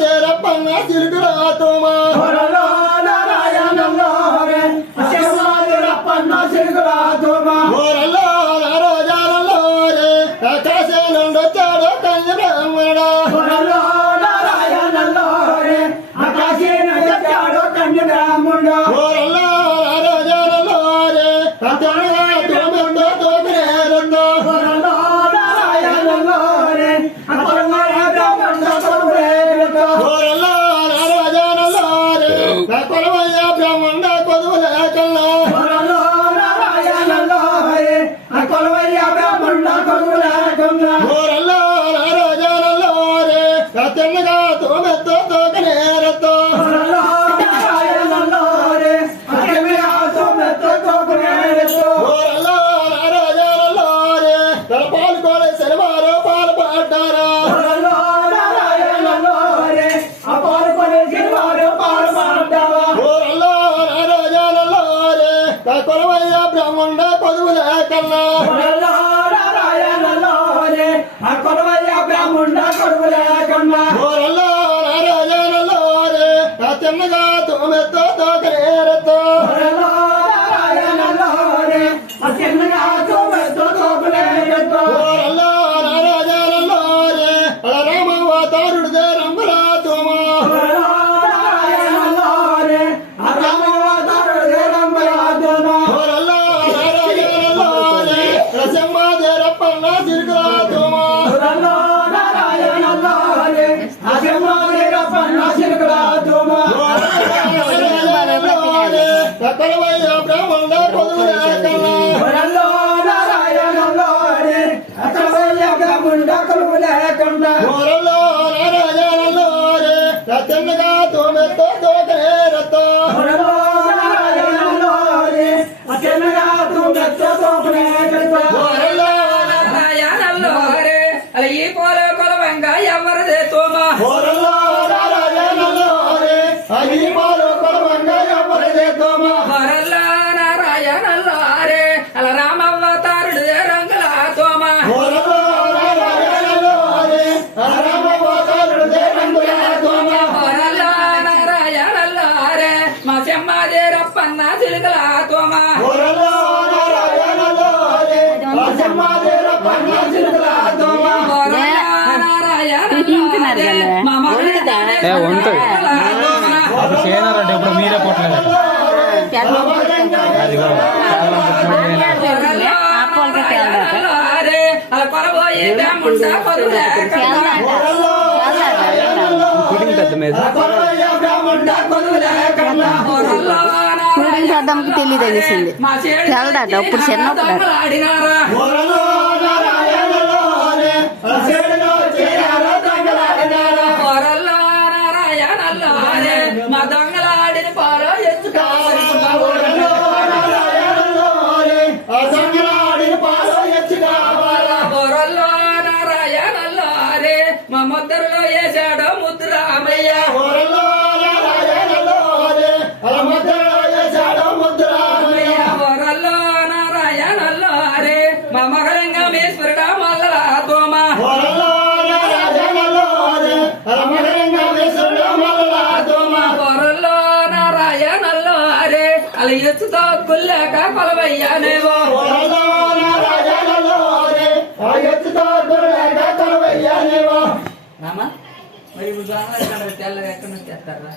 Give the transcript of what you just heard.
దేరప్పన్న చిలుకురా తోమా బ్రహ్మండ కొదువుల కన్నా తిన్నగా తోమెత్తో తోకనేరతో రామవతారుడిదే రంగులా తోమా దేరప్పన్న చిలుకురా తోమా బ్రహ్మండ కొదువుల తిన్నగా తోమెత్తో తోకనేరతో అలా ఈ పోల కొలవంగా ఎవరిదే తోమా నారాయణల్లో అరే అలా రామవతారుడు రంగుల తోమా నారాయణల్లో అరే మా చెమ్మాదేరప్పన్న చిలుకల తోమా చేయనారంటే ఇప్పుడు మీరే పోట్లేదు పెద్ద మీద చూడండి తెలియదు తెలిసింది తెలదట అప్పుడు చిన్నప్పుడు మా దొంగలాడిని పాలో ఎత్తుకోవాలి నారాయణల్లో అరే మా ముద్దరులో వేసాడో ముద్దురామయ్య నారాయణల్లో అరే మా మగలింగమేశ్వరుడ మల్లల తోమా నారాయణల్లో అరే అలా ఎత్తుతో గుల్లాక కొలవయ్యానేవో రామా మరి తెల్లగా ఎక్కడ నుంచి తెస్తారా